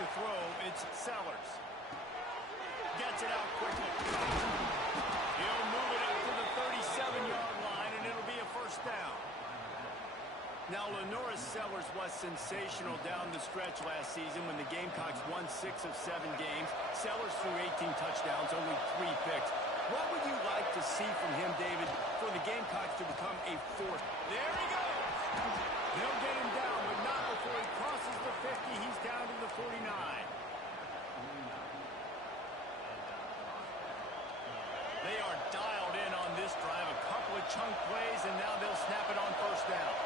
to throw, it's Sellers. Gets it out quickly. He'll move it up to the 37-yard line, and it'll be a first down. Now, Lenoris Sellers was sensational down the stretch last season when the Gamecocks won 6 of 7 games. Sellers threw 18 touchdowns, only 3 picks. What would you like to see from him, David, for the Gamecocks to become a fourth? There he goes! They'll get him down, but not before he crosses the 50. He's down to the 49. They are dialed in on this drive. A couple of chunk plays, and now they'll snap it on first down.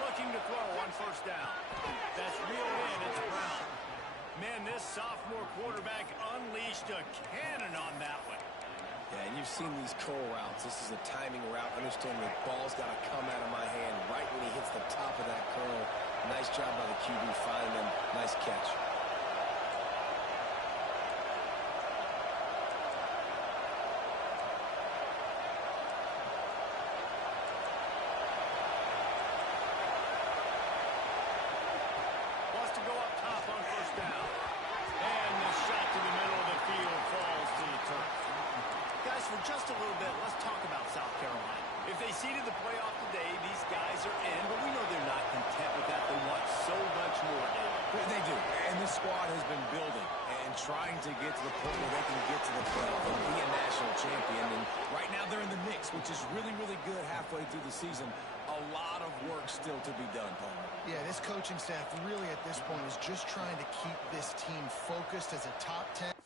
Looking to throw on first down. That's reeled in. It's Brown. Man, this sophomore quarterback unleashed a cannon on that one. Yeah, and you've seen these curl routes. This is a timing route. Understand the ball's got to come out of my hand right when he hits the top of that curl. Nice job by the QB finding him. Nice catch. For just a little bit, let's talk about South Carolina. If they seeded the playoff today, these guys are in, but we know they're not content with that. They want so much more, David. They do, and this squad has been building and trying to get to the point where they can get to the playoff and be a national champion. And right now they're in the mix, which is really, really good halfway through the season. A lot of work still to be done, Paul. Yeah, this coaching staff really at this point is just trying to keep this team focused as a top 10.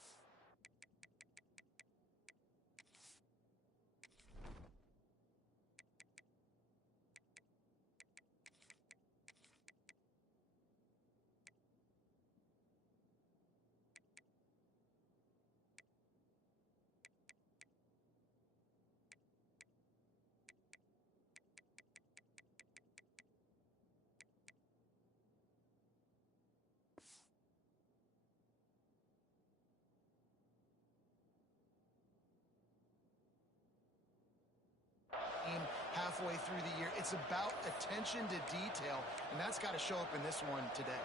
Halfway through the year. It's about attention to detail, and that's got to show up in this one today.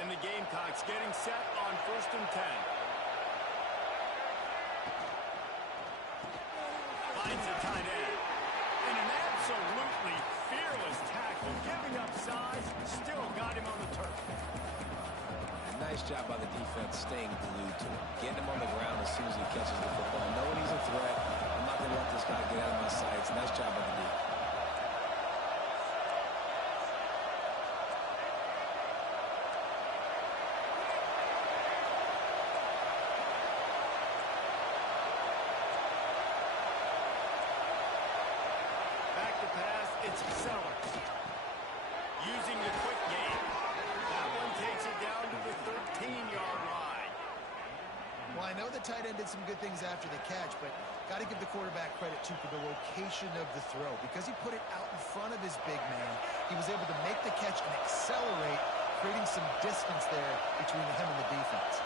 And the Gamecocks getting set on 1st and 10. Finds a tight end. And an absolutely fearless tackle, giving up size, still got him on the turf. Nice job by the defense staying glued to him. Getting him on the ground as soon as he catches the football. Knowing he's a threat, I'm not going to let this guy get out of my sights. Nice job by the D. Back to pass, it's Sellers. Using the quick game. That one takes it down to the 13-yard line. Well, I know the tight end did some good things after the catch, but got to give the quarterback credit, too, for the location of the throw. Because he put it out in front of his big man, he was able to make the catch and accelerate, creating some distance there between him and the defense.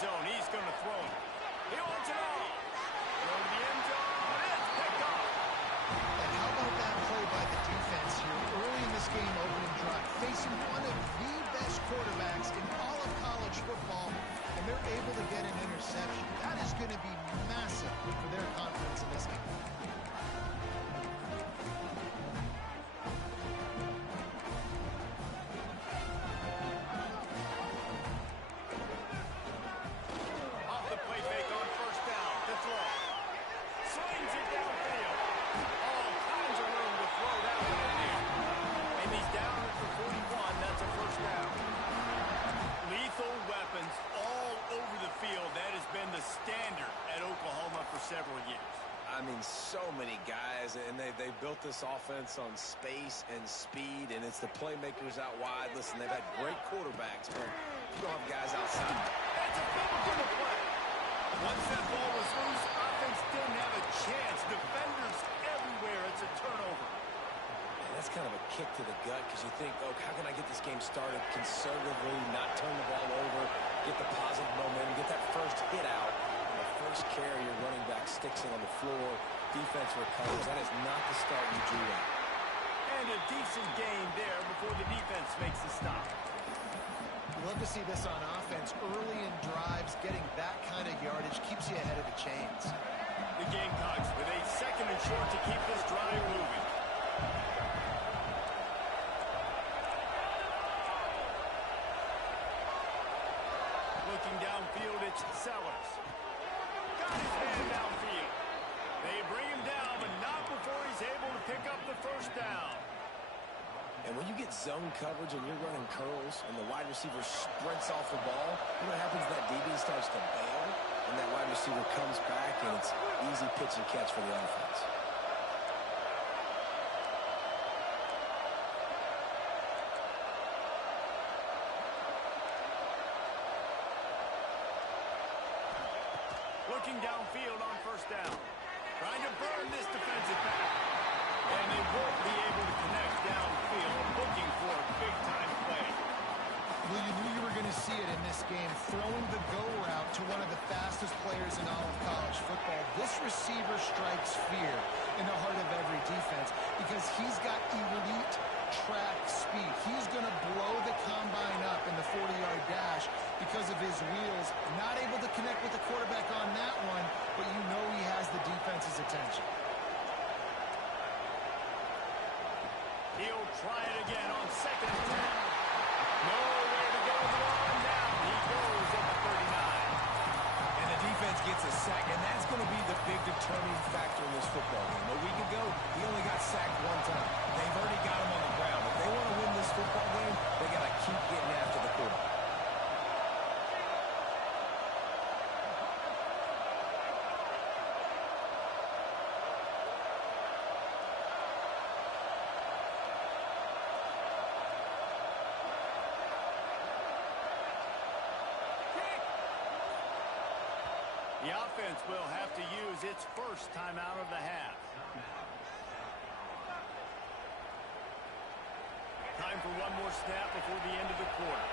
Zone. He's going to throw it. He wants it all. Throw to the end zone. It's picked off. And how about that play by the defense here early in this game, opening drive, facing one of the best quarterbacks in all of college football, and they're able to get an interception. That is going to be massive for their confidence in this game. several years. I mean, so many guys, and they built this offense on space and speed, and it's the playmakers out wide. Listen, they've had great quarterbacks, but you don't have guys outside. That's a fumble on the play. Once that ball was loose, offense didn't have a chance. Defenders everywhere. It's a turnover. And that's kind of a kick to the gut because you think, oh, how can I get this game started conservatively, not turn the ball over, get the positive momentum, get that first hit out. First carry, your running back sticks it on the floor. Defense recovers. That is not the start you drew up. And a decent gain there before the defense makes the stop. You love to see this on offense. Early in drives, getting that kind of yardage keeps you ahead of the chains. The Gamecocks with a second and short to keep this drive moving. Looking downfield, it's Sellers. Got his man downfield. They bring him down, but not before he's able to pick up the first down. And when you get zone coverage and you're running curls and the wide receiver sprints off the ball, you know what happens? That DB starts to bail, and that wide receiver comes back, and it's easy pitch and catch for the offense. Looking downfield on first down. Trying to burn this defensive back. And they won't be able to connect downfield, looking for a big-time play. Well, you knew you were going to see it in this game, throwing the go route to one of the fastest players in all of college football. This receiver strikes fear in the heart of every defense because he's got elite track speed. He's going to blow the combine up in the 40-yard dash because of his wheels. Not able to connect with the quarterback on that one, but you know he has the defense's attention. He'll try it again on second and 10. Nowhere to go but on down. He goes at the 39. And the defense gets a sack, and that's going to be the big determining factor in this football game. A week ago, he only got sacked one time. They've already got him on the ground. If they want to win this football game, they got to keep getting after the quarterback. The offense will have to use its first timeout of the half. Time for one more snap before the end of the quarter.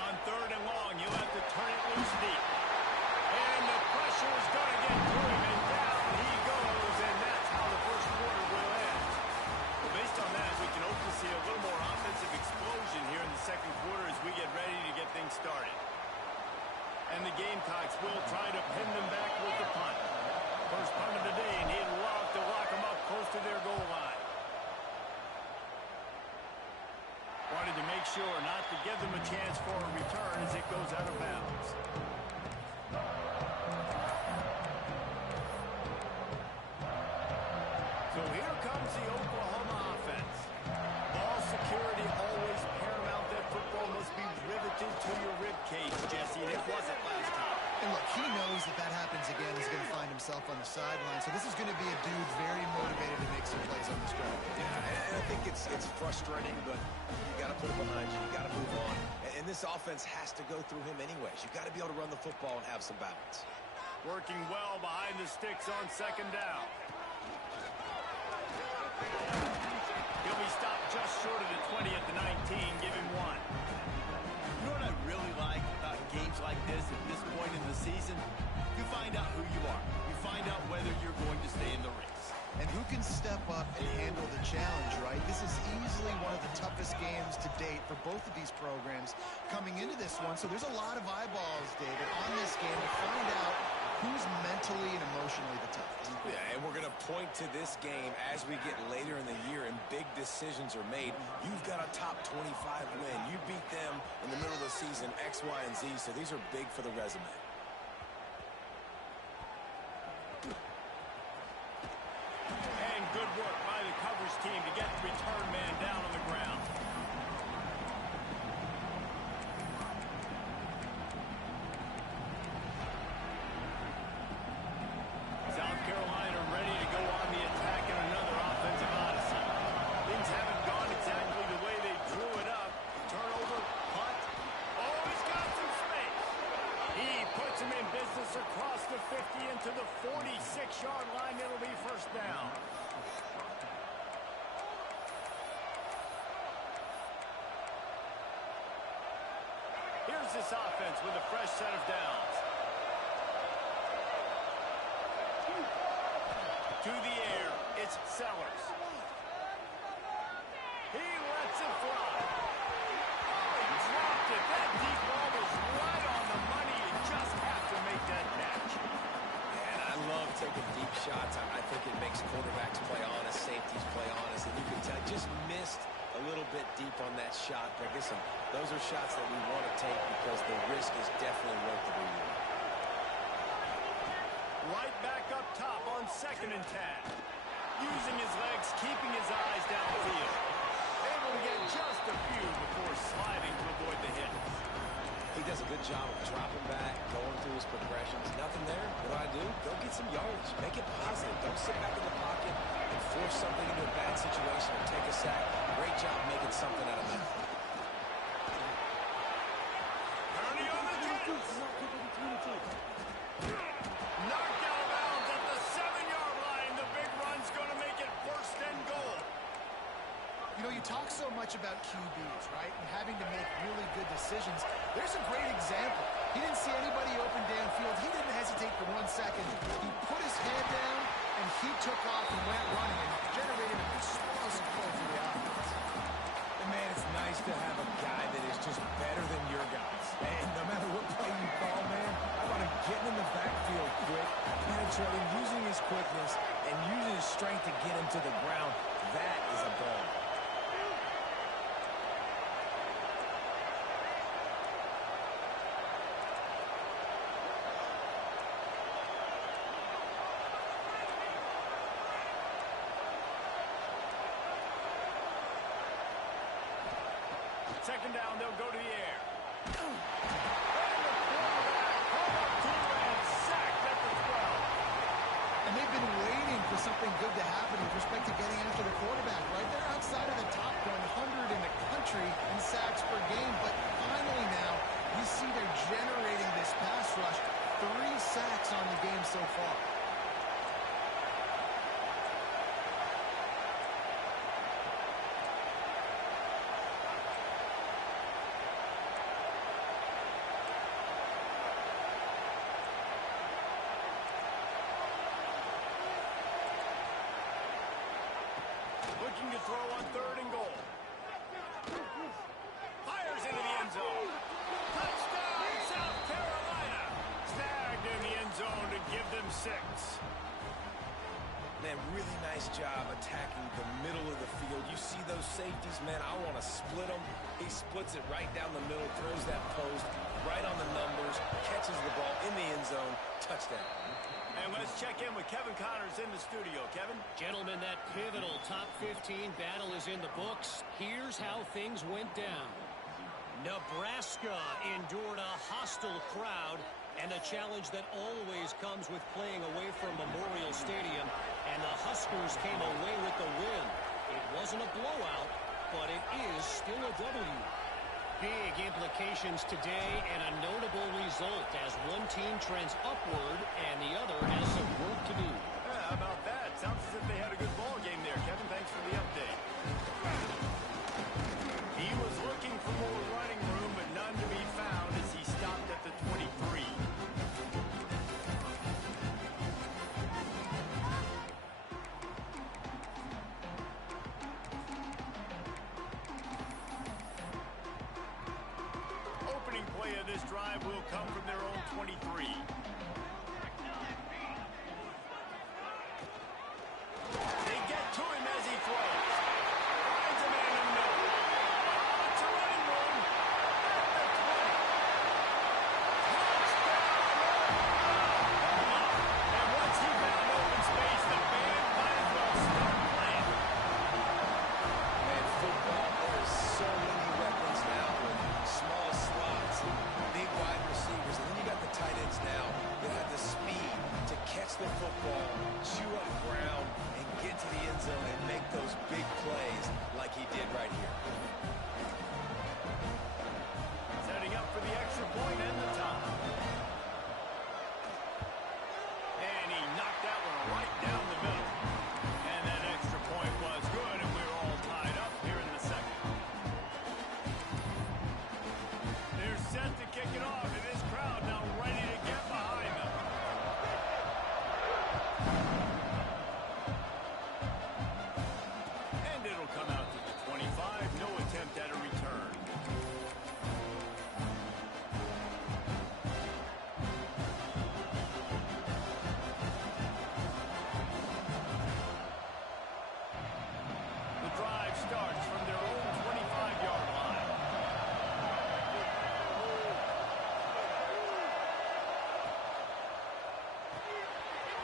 On third and long, you'll have to turn it loose deep. And the pressure is going to get through him, and down he goes, and that's how the first quarter will end. Well, based on that, we can hope to see a little more offensive explosion here in the second quarter as we get ready to get things started. And the Gamecocks will try to pin them back with the punt. First punt of the day, and he'd love to lock them up close to their goal line. Wanted to make sure not to give them a chance for a return as it goes out of bounds. So here comes the Oklahoma offense. Ball security always paramount. That football must be riveted to your rib cage, Jesse, and it wasn't last time. And look, he knows that that happens again. He's going to find himself on the sideline. So this is going to be a dude very motivated to make some plays on this drive. Yeah, and I think it's frustrating, but you got to put it behind you. You got to move on. And this offense has to go through him anyways. You got to be able to run the football and have some balance. Working well behind the sticks on second down. He'll be stopped just short of the 20 at the 19. Give him one. You know what I really like about games like this at this point in the season? You find out who you are. You find out whether you're going to stay in the race. And who can step up and handle the challenge, right? This is easily one of the toughest games to date for both of these programs coming into this one. So there's a lot of eyeballs, David, on this game to find out who's mentally and emotionally the toughest. Yeah, and we're going to point to this game as we get later in the year and big decisions are made. You've got a top 25 win. You beat them in the middle of the season, X, Y, and Z, so these are big for the resume. team to get the return man down on the ground. South Carolina ready to go on the attack in another offensive odyssey. Things haven't gone exactly the way they drew it up. Turnover, punt. Oh, he's got some space. He puts him in business across the 50 into the 46-yard line. It'll be first down. Here's this offense with a fresh set of downs. To the air, it's Sellers. He lets it fly. Oh, he dropped it. That deep ball was right on the money. You just have to make that catch. And I love taking deep shots. I think it makes quarterbacks play honest, safeties play honest. And you can tell, just missed a little bit deep on that shot. But listen, those are shots that we want to take because the risk is definitely worth the reward. Right back up top on 2nd and 10. Using his legs, keeping his eyes downfield. Able to get just a few before sliding to avoid the hit. He does a good job of dropping back, going through his progressions. Nothing there. What do? Go get some yardage. Make it positive. Don't sit back in the pocket and force something into a bad situation or take a sack. Great job making something out of that. Ernie on the catch. Knocked out of bounds at the 7-yard line. The big run's going to make it 1st and goal. You know, you talk so much about QBs, right, and having to make really good decisions. There's a great example. He didn't see anybody open downfield. He didn't hesitate for 1 second. He put his head down, and he took off and went running and generated an explosive play for the offense. And, man, it's nice to have a guy that is just better than your guys. And no matter what play you call, man, I want him getting in the backfield quick, penetrating, using his quickness, and using his strength to get him to the ground. That is a ball. Second down, they'll go to the air. And the quarterback pulled up to and sacked at the 12. And they've been waiting for something good to happen with respect to getting after the quarterback, right? They're outside of the top 100 in the country in sacks per game, but finally now you see they're generating this pass rush. 3 sacks on the game so far. Looking to throw on 3rd and goal. Fires into the end zone. Touchdown, South Carolina. Snagged in the end zone to give them 6. Man, really nice job attacking the middle of the field. You see those safeties, man, I want to split them. He splits it right down the middle, throws that post, right on the numbers, catches the ball in the end zone, touchdown. And let's check in with Kevin Connors in the studio. Kevin? Gentlemen, that pivotal top 15 battle is in the books. Here's how things went down. Nebraska endured a hostile crowd and a challenge that always comes with playing away from Memorial Stadium, and the Huskers came away with the win. It wasn't a blowout, but it is still a W. Big implications today and a notable result as one team trends upward and the other has some work to do. Yeah, how about that? Sounds as if they had a good ball game there. Kevin, thanks for the update. He was looking for more running room, but none to be found as he stopped at the 23. Opening play of this drive will come from their own 23. They get to him as he throws. Finds a man in the middle. It's a running room. At the 20. Touchdown! And once he found open space, the band might as well start playing. catch the football, chew up ground, and get to the end zone and make those big plays like he did right here. Setting up for the extra point and the tie. And he knocked that one right down the middle. And that extra point was good, and we're all tied up here in the second. They're set to kick it off, and this crowd now ready to get behind them. And it'll come out to the 25. No attempt at a return. The drive starts from their own 25-yard line.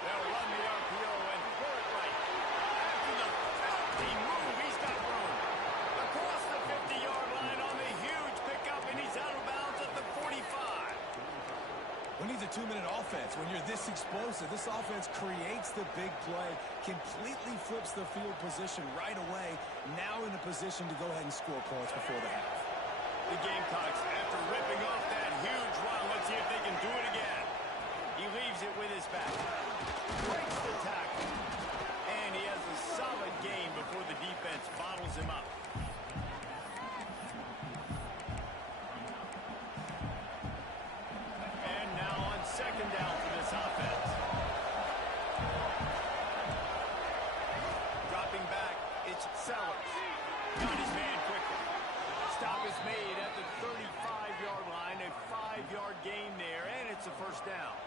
They'll run the RPO and throw it right. After the filthy move, he's got room. Across the 50-yard line on the huge pickup, and he's out of bounds at the 45. When he's a two-minute offense, when you're this explosive, this offense creates the big play, completely flips the field position right away, now in a position to go ahead and score points before the half. The Gamecocks, after ripping off that huge run, let's see if they can do it again. He leaves it with his back. Breaks the tackle. And he has a solid game before the defense bottles him up. And now on second down for this offense. Dropping back, it's Sellers. Got his man quickly. Stop is made at the 35-yard line. A 5-yard gain there, and it's a first down.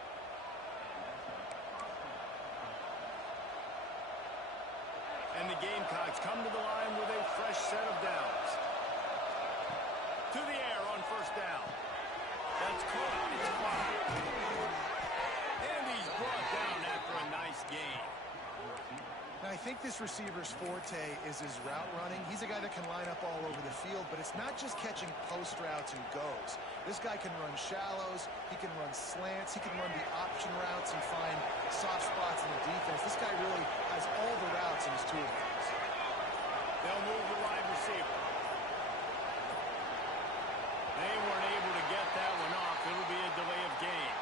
And the Gamecocks come to the line with a fresh set of downs. To the air on first down. That's caught. It's caught. And he's brought down after a nice gain. Now, I think this receiver's forte is his route running. He's a guy that can line up all over the field, but it's not just catching post routes and goes. This guy can run shallows, he can run slants, he can run the option routes and find soft spots in the defense. This guy really has all the routes in his toolbox. They'll move the wide receiver. They weren't able to get that one off. It'll be a delay of game.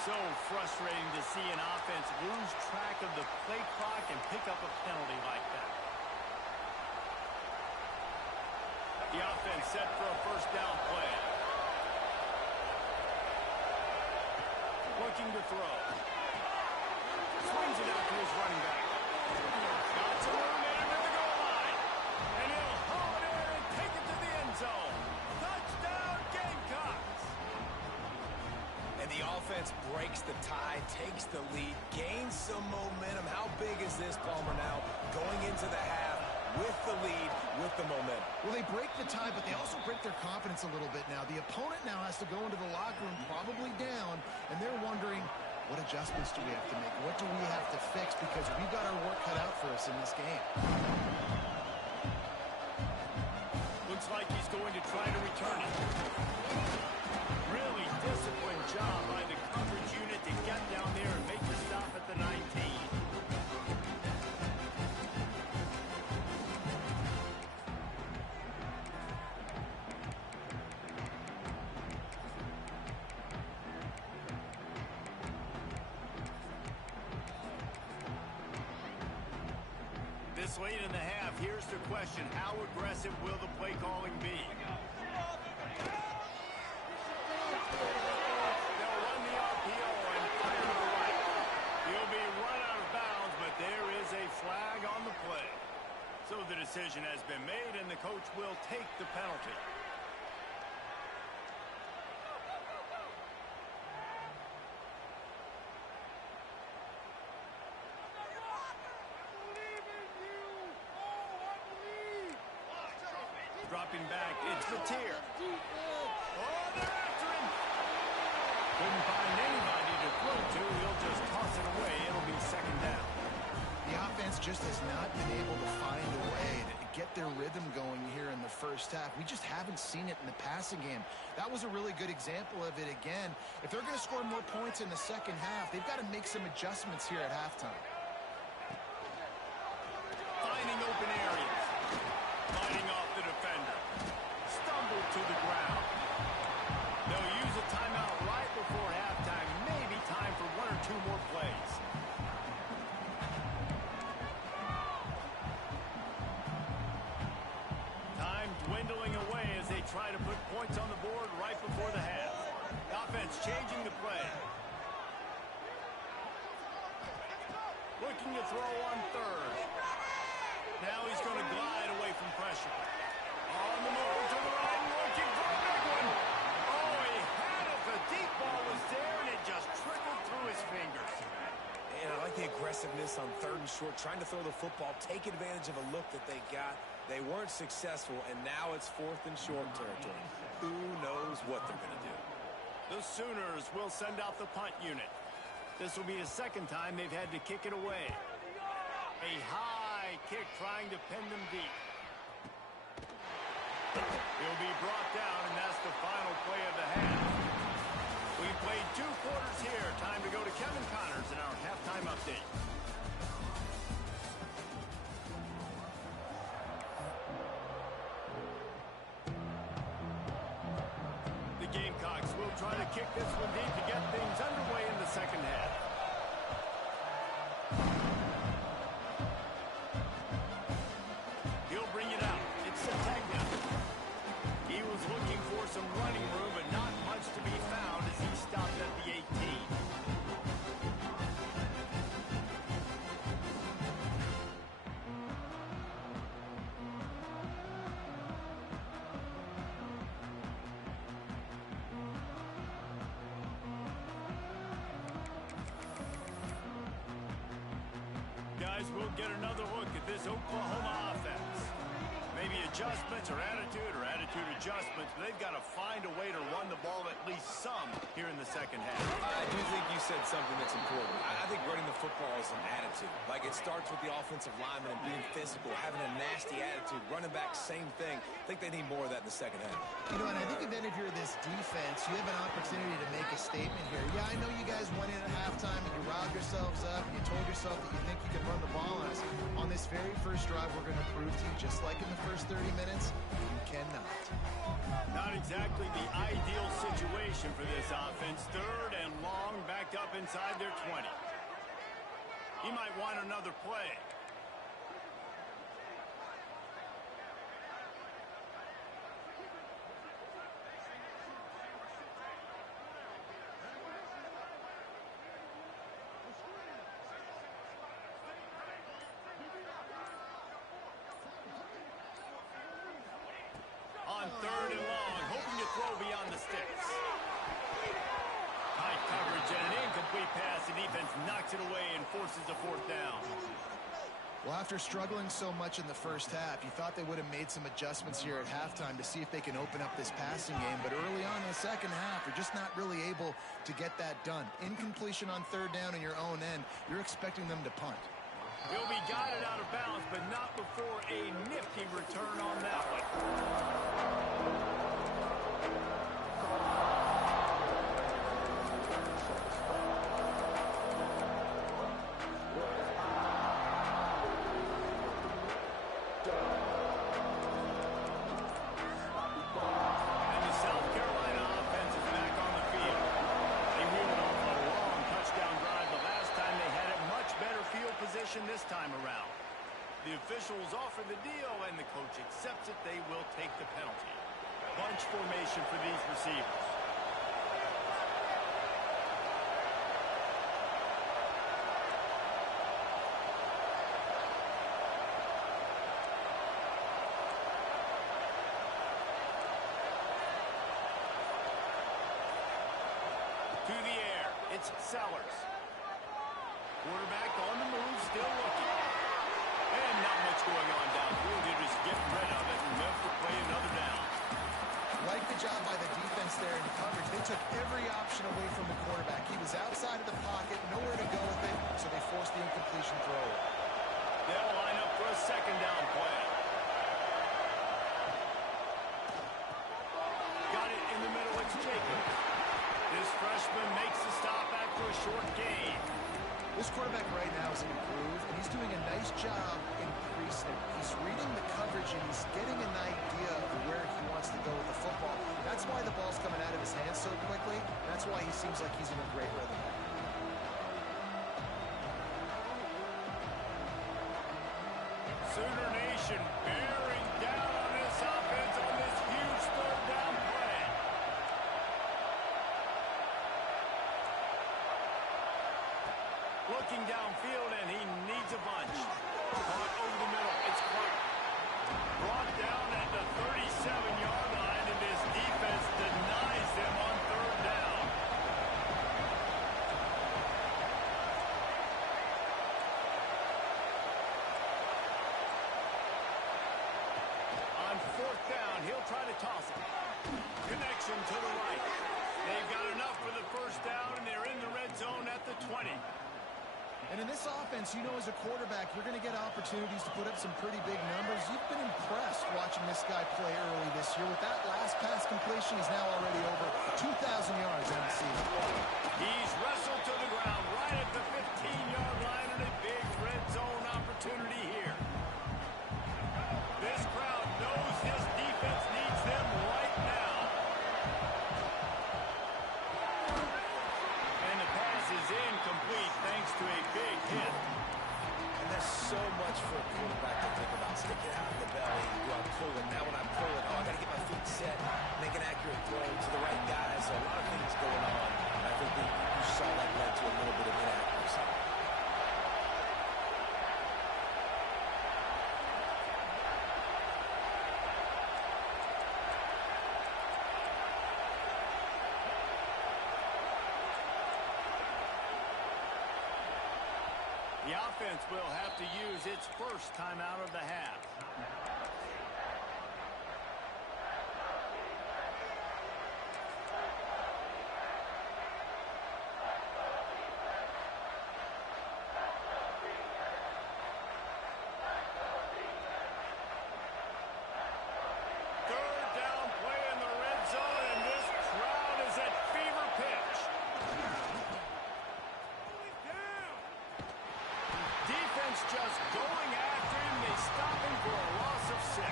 So frustrating to see an offense lose track of the play clock and pick up a penalty like that. The offense set for a first down play. Looking to throw. Swings it out to his running back. Got some room in at the goal line. And he'll haul it in and take it to the end zone. Touchdown, Gamecocks! And the offense breaks the tie, takes the lead, gains some momentum. How big is this, Palmer, now going into the half with the lead, with the momentum? Well, they break the tie, but they also break their confidence a little bit now. The opponent now has to go into the locker room probably down, and they're wondering, what adjustments do we have to make? What do we have to fix? Because we've got our work cut out for us in this game. Looks like he's going to try to return it. Really disciplined job by the coverage unit to get down there and make the stop at the 19. This late in the half, here's the question. How aggressive will the play calling be? They'll run the RPO and fire to the right. He'll be run out of bounds, but there is a flag on the play. So the decision has been made, and the coach will take the penalty. Dropping back, it's Mateer. Oh, they're after him. Couldn't find anybody to throw to. He'll just toss it away. It'll be second down. The offense just has not been able to find a way to get their rhythm going here in the first half. We just haven't seen it in the passing game. That was a really good example of it again. If they're going to score more points in the second half, they've got to make some adjustments here at halftime. Finding open areas. Fighting off the defender. Stumbled to the ground. They'll use a timeout right before halftime. Maybe time for one or two more plays. Time dwindling away as they try to put points on the board right before the half. Offense changing the play. Looking to throw on third. Now he's going to glide away from pressure. On the move to the right, looking for a big one. Oh, he had it. The deep ball was there, and it just trickled through his fingers. And I like the aggressiveness on third and short, trying to throw the football, take advantage of a look that they got. They weren't successful, and now it's fourth and short territory. Who knows what they're going to do? The Sooners will send out the punt unit. This will be the second time they've had to kick it away. A high kick trying to pin them deep. He'll be brought down, and that's the final play of the half. We've played 2 quarters here. Time to go to Kevin Connors in our halftime update. The Gamecocks will try to kick this one deep to get things underway in the second half. He'll bring it out. It's Sategna. He was looking for some running room, but not much to be found as he stopped at the 18. Guys, we'll get another look at this Oklahoma offense. Maybe adjustments or attitude adjustments, but they've got to find a way to run the ball at least some here in the second half. I do think you said something that's important. I think running the football is an attitude. Like, it starts with the offensive lineman and being physical, having a nasty attitude. Running back, same thing. I think they need more of that in the second half. You know, and I think then if you're this defense, you have an opportunity to make a statement here. Yeah, I know you guys went in at halftime and you riled yourselves up and you told yourself that you think you can run the ball on us. On this very first drive, we're going to prove to you, just like in the first 30 minutes, you cannot. Not exactly the ideal situation for this offense. Third and long, backed up inside their 20. He might want another play. On third and long, hoping to throw beyond the sticks. High coverage and an incomplete pass. The defense knocks it away and forces a fourth down. Well, after struggling so much in the first half, you thought they would have made some adjustments here at halftime to see if they can open up this passing game. But early on in the second half, you're just not really able to get that done. Incompletion on third down in your own end, you're expecting them to punt. He'll be guided out of bounds, but not before a nifty return on that one. And the South Carolina offense is back on the field. They reeled off a long touchdown drive the last time. They had a much better field position this time around. The officials offer the deal, and the coach accepts it. They will take the penalty. Bunch formation for these receivers. To the air, it's Sellers. Quarterback on the move, still looking. And not much going on downfield. They just get rid of it and left to play another down. Like the job by the defense there in coverage. They took every option away from the quarterback. He was outside of the pocket, nowhere to go with it, so they forced the incompletion throw. They'll line up for a second down play. short gain. This quarterback right now is in a groove, and he's doing a nice job in pre-snap. He's reading the coverage, and he's getting an idea of where he wants to go with the football. That's why the ball's coming out of his hands so quickly. That's why he seems like he's in a great rhythm. Sooner Nation bearing down on this offense on this huge third down play. Looking downfield, and he needs a bunch. Caught over the middle. It's Clark. Brought down at the 37-yard line, and this defense denies them on third down. On fourth down, he'll try to toss it. Connection to the right. They've got enough for the first down, and they're in the red zone at the 20. And in this offense, you know, as a quarterback, you're going to get opportunities to put up some pretty big numbers. You've been impressed watching this guy play early this year. With that last pass completion, he's now already over 2,000 yards on the season. He's wrestled to the ground right at the 15-yard line, and a big red zone opportunity here. This crowd knows this defense needs them right now. And the pass is incomplete thanks to a big hit. And there's so much for a quarterback to think about. Stick it out of the belly. Do I pull it? Now when I pull it, I got to get my feet set, make an accurate throw to the right guys. So a lot of things going on. And I think that you saw that led to a little bit of inaccuracy. The offense will have to use its first timeout of the half. Third down play in the red zone, and this crowd is at fever pitch. Defense just going after him. They stop him for a loss of 6.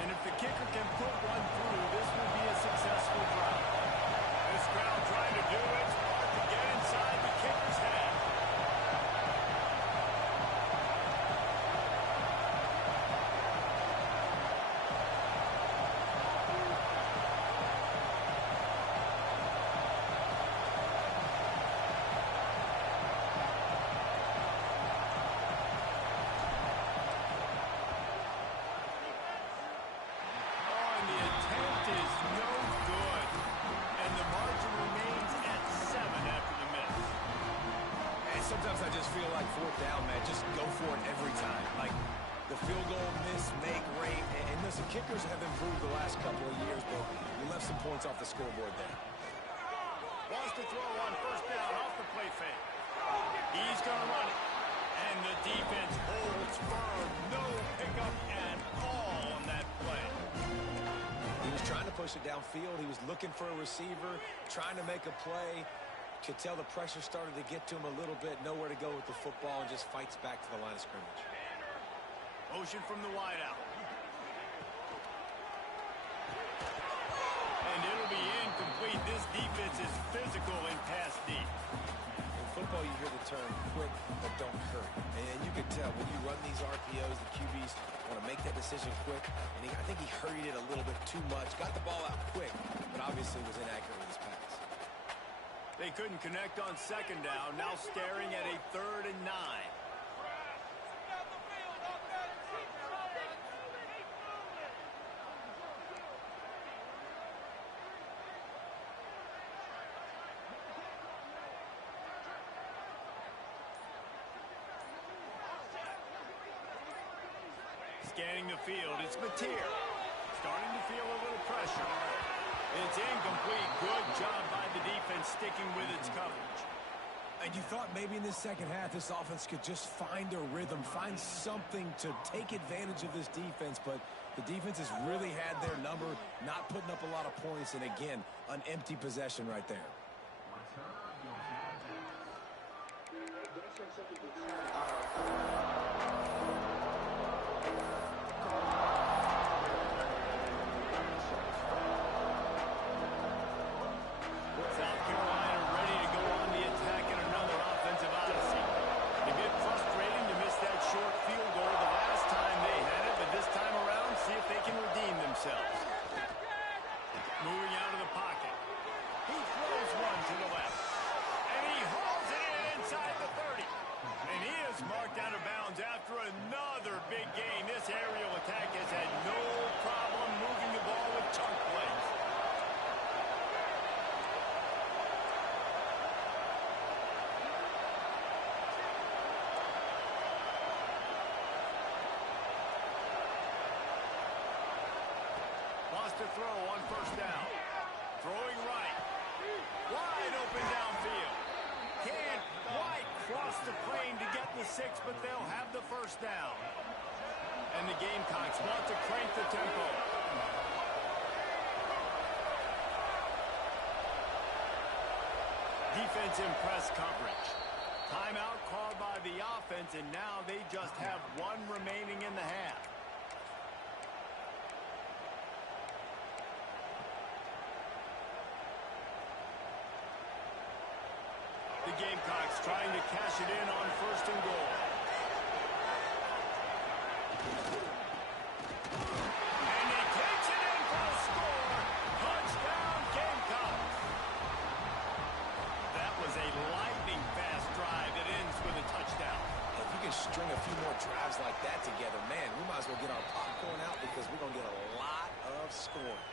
And if the kicker can put one through, this will be a successful drive. This crowd trying to do its part to get inside the kicker's head. Sometimes I just feel like fourth down, man, just go for it every time. Like the field goal, miss, make, rate. And listen, kickers have improved the last couple of years, but you left some points off the scoreboard there. Wants to throw on first down off the play fake. He's going to run it. And the defense holds firm. No pickup at all on that play. He was trying to push it downfield. He was looking for a receiver, trying to make a play. Could tell the pressure started to get to him a little bit, nowhere to go with the football, and just fights back to the line of scrimmage. Motion from the wideout. And it'll be incomplete. This defense is physical in pass deep. In football, you hear the term quick, but don't hurry. And you can tell when you run these RPOs, the QBs want to make that decision quick. And I think he hurried it a little bit too much. Got the ball out quick, but obviously was inaccurate with his pass. They couldn't connect on second down. Now staring at a 3rd and 9. Scanning the field, it's Mateer. Starting to feel a little pressure. It's incomplete. Good job by the defense sticking with its coverage. And you thought maybe in the second half this offense could just find a rhythm, find something to take advantage of this defense, but The defense has really had their number, not putting up a lot of points, and again, an empty possession right there. Moving out of the pocket. He throws one to the left. And he hauls it in inside the 30. And he is marked out of bounds after another big gain. This aerial attack has had no problem moving the ball with chunk plays. Lost a throw on first down. Throwing right. Wide open downfield. Can't quite cross the plane to get the 6, but they'll have the first down. And the Gamecocks want to crank the tempo. Defense in press coverage. Timeout called by the offense, and now they just have one remaining in the half. The Gamecocks trying to cash it in on first and goal. And he takes it in for a score. Touchdown, Gamecocks. That was a lightning-fast drive that ends with a touchdown. If you can string a few more drives like that together, man, we might as well get our popcorn out because we're going to get a lot of scoring.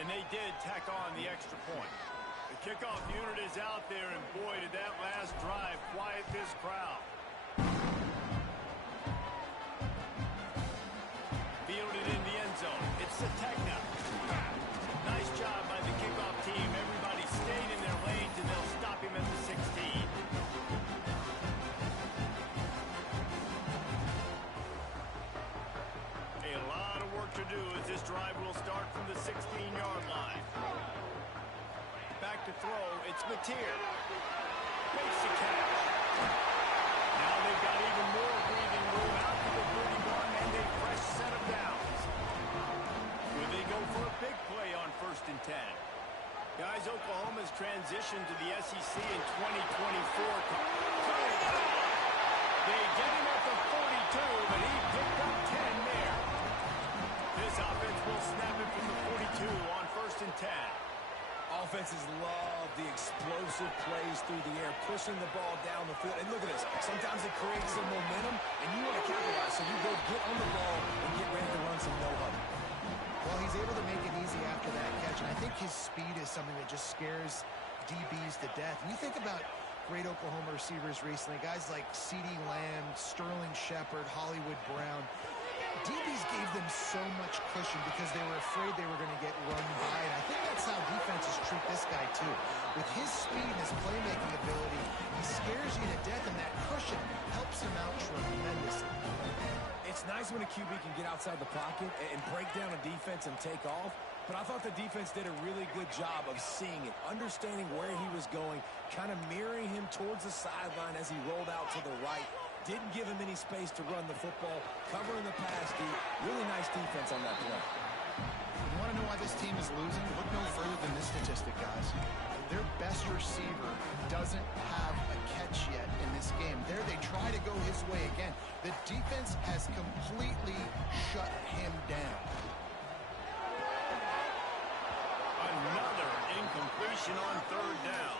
And they did tack on the extra point. The kickoff unit is out there, and boy, did that last drive quiet this crowd. Fielded in the end zone. It's Sategna. Nice job by the kickoff team. Everybody stayed in their lanes, and they'll stop him at the 16. A lot of work to do as this drive will start from the 16-yard line. Back to throw, it's Mateer. Makes the catch. Now they've got even more breathing room out to the 31 and a fresh set of downs. Will they go for a big play on first and 10? Guys, Oklahoma's transitioned to the SEC in 2024. They get him at the 42, but he picked up 10 there. This offense will snap it from the 42 on first and 10. Offenses love the explosive plays through the air, pushing the ball down the field. And look at this. Sometimes it creates some momentum, and you want to capitalize. So you go get on the ball and get ready to run some no-huddle. Well, he's able to make it easy after that catch, and I think his speed is something that just scares DBs to death. And you think about great Oklahoma receivers recently, guys like CeeDee Lamb, Sterling Shepard, Hollywood Brown. DBs gave them so much cushion because they were afraid they were going to get run by, and I think that's how defenses treat this guy too. With his speed and his playmaking ability, he scares you to death, and that cushion helps him out tremendously. It's nice when a QB can get outside the pocket and break down a defense and take off, but I thought the defense did a really good job of seeing it, understanding where he was going, kind of mirroring him towards the sideline as he rolled out to the right. Didn't give him any space to run the football, covering the pass deep. Really nice defense on that play. You want to know why this team is losing? Look no further than this statistic, guys. Their best receiver doesn't have a catch yet in this game. There they try to go his way again. The defense has completely shut him down. Another incompletion on third down.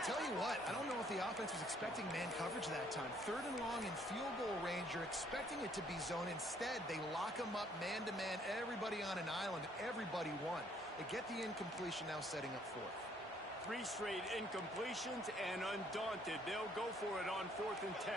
Tell you what, I don't know if the offense was expecting man coverage that time. Third and long in field goal range, you're expecting it to be zone. Instead, they lock them up man-to-man, everybody on an island, everybody won. They get the incompletion, now setting up fourth. 3 straight incompletions, and undaunted, they'll go for it on 4th and 10.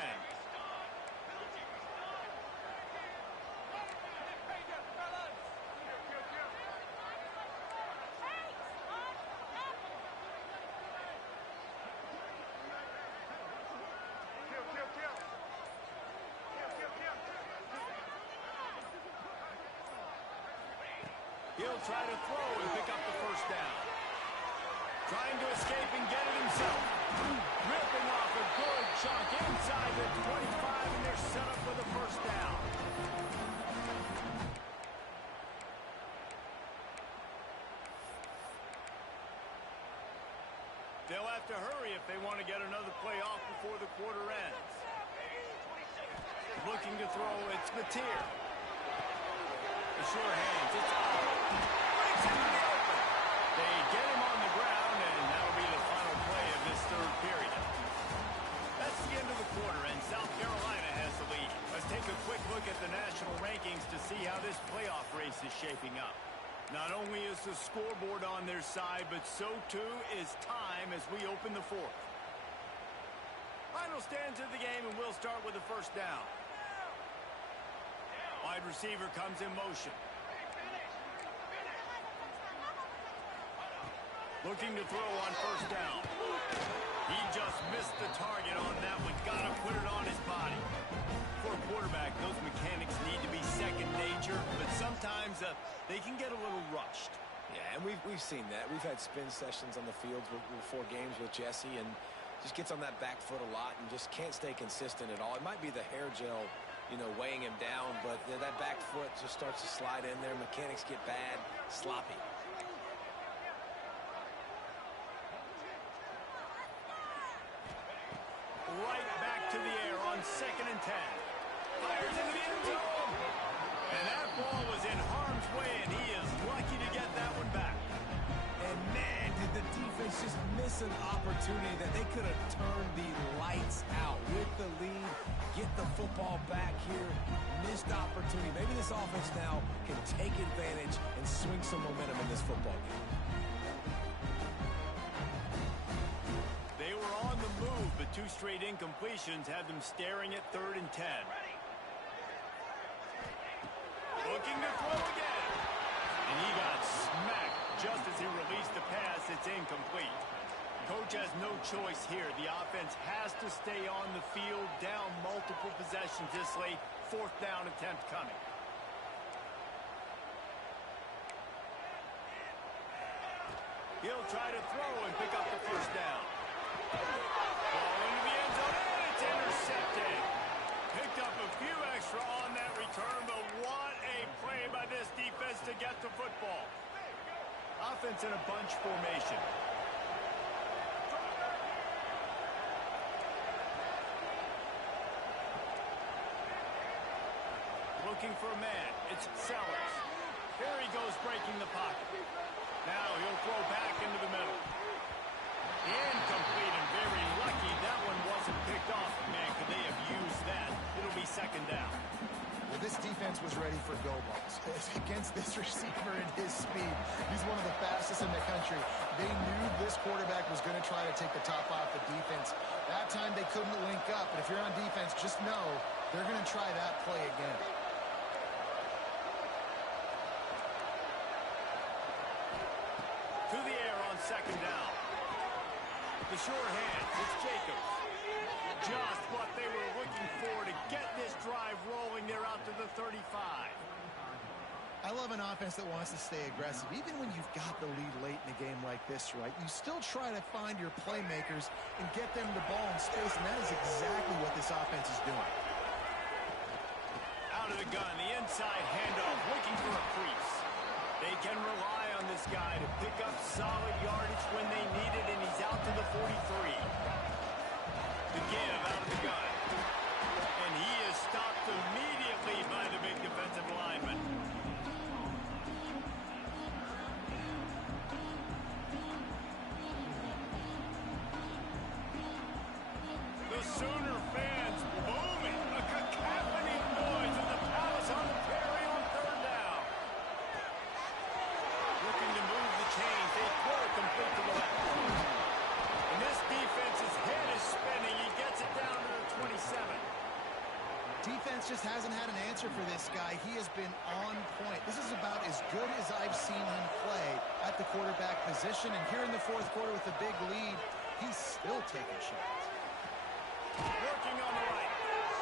He'll try to throw and pick up the first down. Trying to escape and get it himself. Ripping off a good chunk inside the 25, and they're set up for the first down. They'll have to hurry if they want to get another play off before the quarter ends. Looking to throw, it's Mateer. The sure hands, it's out. Breaks into the open. They get him on the ground, and that'll be the final play of this third period. That's the end of the quarter, and South Carolina has the lead. Let's take a quick look at the national rankings to see how this playoff race is shaping up. Not only is the scoreboard on their side, but so too is time as we open the fourth. Final stands of the game, and we'll start with the first down. Wide receiver comes in motion. Looking to throw on first down. He just missed the target on that one. Got to put it on his body. For a quarterback, those mechanics need to be second nature, but sometimes they can get a little rushed. Yeah, and we've seen that. We've had spin sessions on the fields before games with Jesse, and just gets on that back foot a lot and just can't stay consistent at all. It might be the hair gel, weighing him down, but that back foot just starts to slide in there. Mechanics get bad, sloppy. Right back to the air on 2nd and 10. Fires into the end zone. And that ball was in harm's way, and he is lucky to get that one back. And man, did the defense just miss an opportunity that they could have turned the lights out with the lead, get the football back here. Missed opportunity. Maybe this offense now can take advantage and swing some momentum in this football game. They were on the move, but 2 straight incompletions had them staring at 3rd and 10. Looking to throw again. And he got smacked just as he released the pass. It's incomplete. Coach has no choice here. The offense has to stay on the field, down multiple possessions this late. 4th down attempt coming. He'll try to throw and pick up the first down. Ball into the end zone, and it's intercepted. Picked up a few extra on that return, but what a play by this defense to get the football. Offense in a bunch formation. Looking for a man. It's Sellers. Here he goes breaking the pocket. Now he'll throw back into the middle. Incomplete, and very lucky that one wasn't picked off. Man, could they have used that? It'll be 2nd down. Well, this defense was ready for go balls. Against this receiver and his speed, he's one of the fastest in the country. They knew this quarterback was going to try to take the top off the defense. That time they couldn't link up, but if you're on defense, just know they're going to try that play again. To the air on 2nd down. The sure hands, it's Jacobs. Just what they were looking for to get this drive rolling. They're out to the 35. I love an offense that wants to stay aggressive. Even when you've got the lead late in a game like this, right, you still try to find your playmakers and get them the ball in space, and that is exactly what this offense is doing. Out of the gun, the inside handoff, looking for a crease. They can rely on this guy to pick up solid yardage when they need it, and he's out to the 43. The give out of the gun. And he is stopped immediately by the big defensive lineman. The Sooner fans booming. A cacophony of noise in the Palace on the Prairie on 3rd down. Looking to move the chains. They throw it complete to the left. And this defense's head is spinning. He gets it down to the 27. Defense just hasn't had an answer for this guy. He has been on point. This is about as good as I've seen him play at the quarterback position. And here in the 4th quarter with a big lead, he's still taking shots. Working on the right.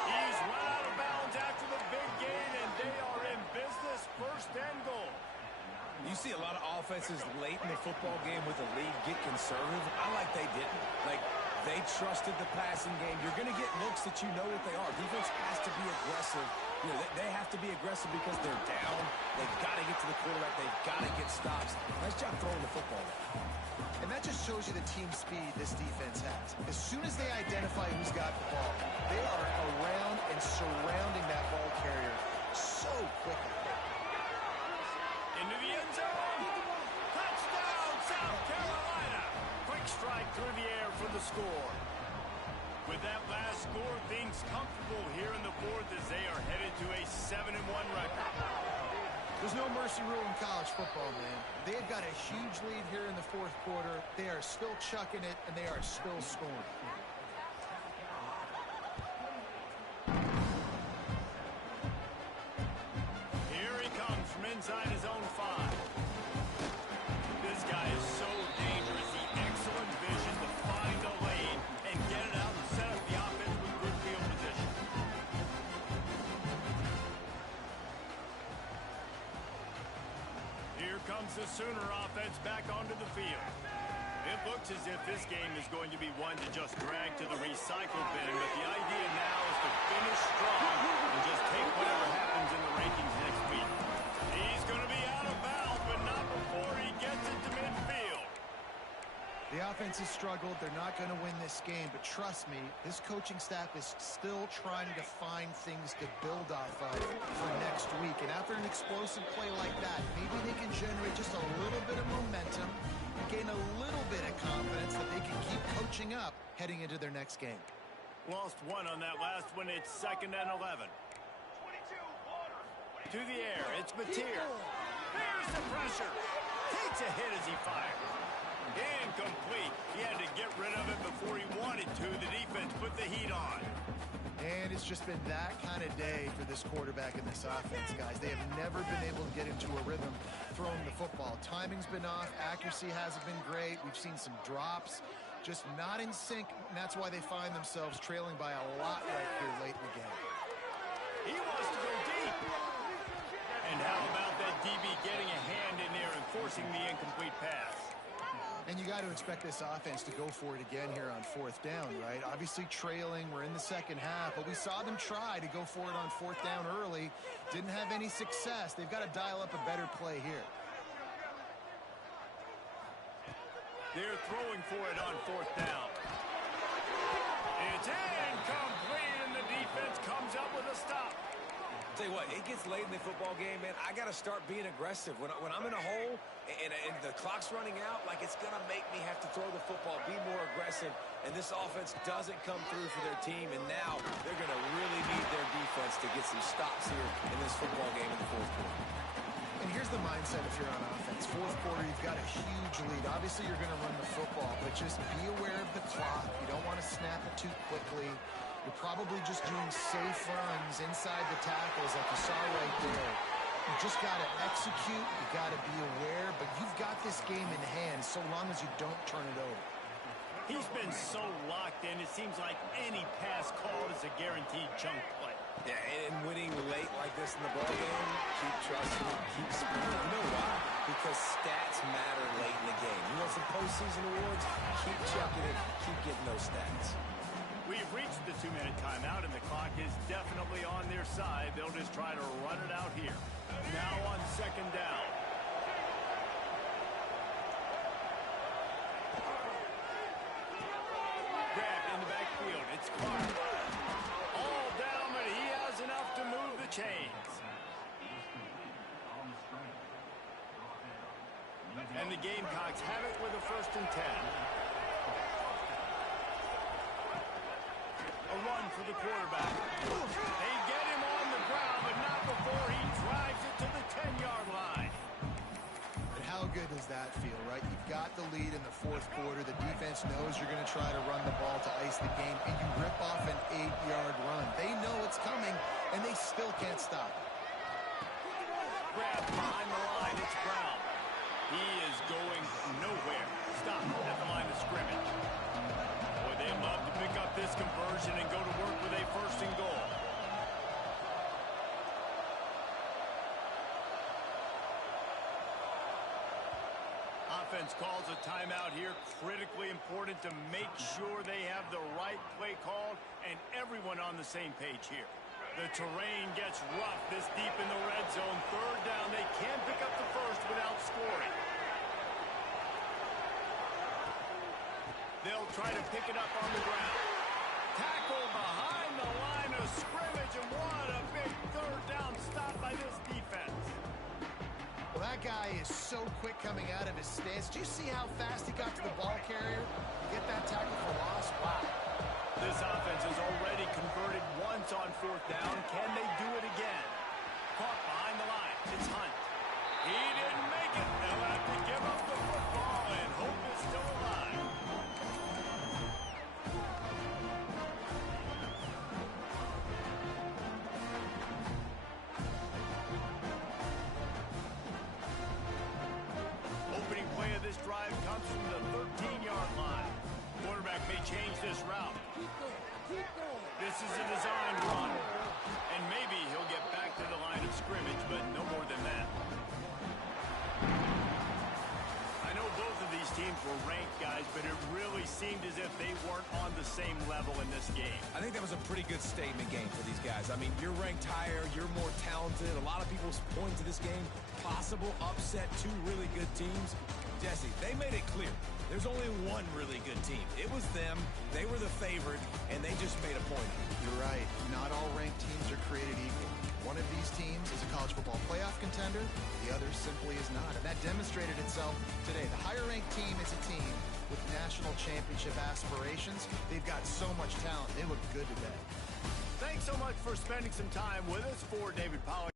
He's run out of bounds after the big gain, and they are in business. 1st and goal. You see a lot of offenses late in the football game with the lead get conservative. I like they didn't. Like, they trusted the passing game. You're going to get looks that you know what they are. Defense has to be aggressive. You know, they have to be aggressive because they're down. They've got to get to the quarterback. They've got to get stops. Nice job throwing the football. And that just shows you the team speed this defense has. As soon as they identify who's got the ball, they are around and surrounding that ball carrier so quickly. Into the end zone. Touchdown, South Carolina. Quick strike through the air for the score. With that last score, things comfortable here in the fourth as they are headed to a 7-1 record. There's no mercy rule in college football, man. They've got a huge lead here in the fourth quarter. They are still chucking it, and they are still scoring. Here he comes from inside his own 5. This guy is so dangerous. He excellent vision to find a lane and get it out and set up the offense with good field position. Here comes the Sooner offense back onto the field. It looks as if this game is going to be one to just drag to the recycle bin, but the idea now is to finish strong and just take whatever happens in the rankings next week. He's going to be out of bounds, but not before he gets it to midfield. The offense has struggled. They're not going to win this game, but trust me, this coaching staff is still trying to find things to build off of for next week. And after an explosive play like that, maybe they can generate just a little bit of momentum and gain a little bit of confidence that they can keep coaching up heading into their next game. Lost one on that last one. It's 2nd and 11. To the air, it's Mateer. There's the pressure. Takes a hit as he fires. Incomplete. He had to get rid of it before he wanted to. The defense put the heat on. And it's just been that kind of day for this quarterback and this offense, guys. They have never been able to get into a rhythm throwing the football. Timing's been off. Accuracy hasn't been great. We've seen some drops. Just not in sync, and that's why they find themselves trailing by a lot right here late in the game. He wants to go deep. And how about that DB getting a hand in there and forcing the incomplete pass? And you got to expect this offense to go for it again here on 4th down, right? Obviously trailing. We're in the second half, but we saw them try to go for it on 4th down early. Didn't have any success. They've got to dial up a better play here. They're throwing for it on 4th down. It's incomplete, and the defense comes up with a stop. Tell you what, it gets late in the football game, man. I got to start being aggressive. When I'm in a hole and the clock's running out, like, it's going to make me have to throw the football, be more aggressive, and this offense doesn't come through for their team, and now they're going to really need their defense to get some stops here in this football game in the fourth quarter. And here's the mindset if you're on offense. Fourth quarter, you've got a huge lead. Obviously, you're going to run the football, but just be aware of the clock. You don't want to snap it too quickly. You're probably just doing safe runs inside the tackles like you saw right there. You just got to execute. You got to be aware, but you've got this game in hand so long as you don't turn it over. He's been so locked in, it seems like any pass called is a guaranteed chunk play. Yeah, and winning late like this in the ball game, keep trusting it, keep speeding. You know why? Because stats matter late in the game. You want some postseason awards? Keep chucking it, keep getting those stats. We've reached the 2-minute timeout, and the clock is definitely on their side. They'll just try to run it out here. Now on 2nd down. Grabbed in the backfield. It's Clark. All down, but he has enough to move the chains. And the Gamecocks have it with a 1st and 10. A run for the quarterback. They get him on the ground, but not before he drives it to the 10-yard line. And how good does that feel, right? You've got the lead in the fourth quarter. The defense knows you're going to try to run the ball to ice the game, and you rip off an 8-yard run. They know it's coming, and they still can't stop it. Grabbed behind the line. It's Brown. He is going nowhere. Stop at the line of scrimmage. Boy, they love to pick up this conversion and go to work with a 1st and goal. offense calls a timeout here. Critically important to make sure they have the right play called and everyone on the same page here. The terrain gets rough this deep in the red zone. Third down. They can pick up the first without scoring. They'll try to pick it up on the ground. Tackle behind the line of scrimmage, and what a big third down stop by this defense. Well, that guy is so quick coming out of his stance. Do you see how fast he got to the ball carrier? Get that tackle for loss? Wow. This offense has already converted once on fourth down. Can they do it again? Caught behind the line. It's Hunt. He didn't make it. They'll have to give up the football, and hope is still alive. Opening play of this drive comes from the 13-yard line. Quarterback may change this route. This is a designed run. And maybe he'll get back to the line of scrimmage, but no more than that. I know both of these teams were ranked, guys, but it really seemed as if they weren't on the same level in this game. I think that was a pretty good statement game for these guys. I mean, you're ranked higher, you're more talented. A lot of people point to this game, possible upset, two really good teams. Jesse, they made it clear. There's only one really good team. It was them. They were the favorite, and they just made a point. You're right. Not all ranked teams are created equal. One of these teams is a college football playoff contender. The other simply is not. And that demonstrated itself today. The higher-ranked team is a team with national championship aspirations. They've got so much talent. They look good today. Thanks so much for spending some time with us. For David Pollack.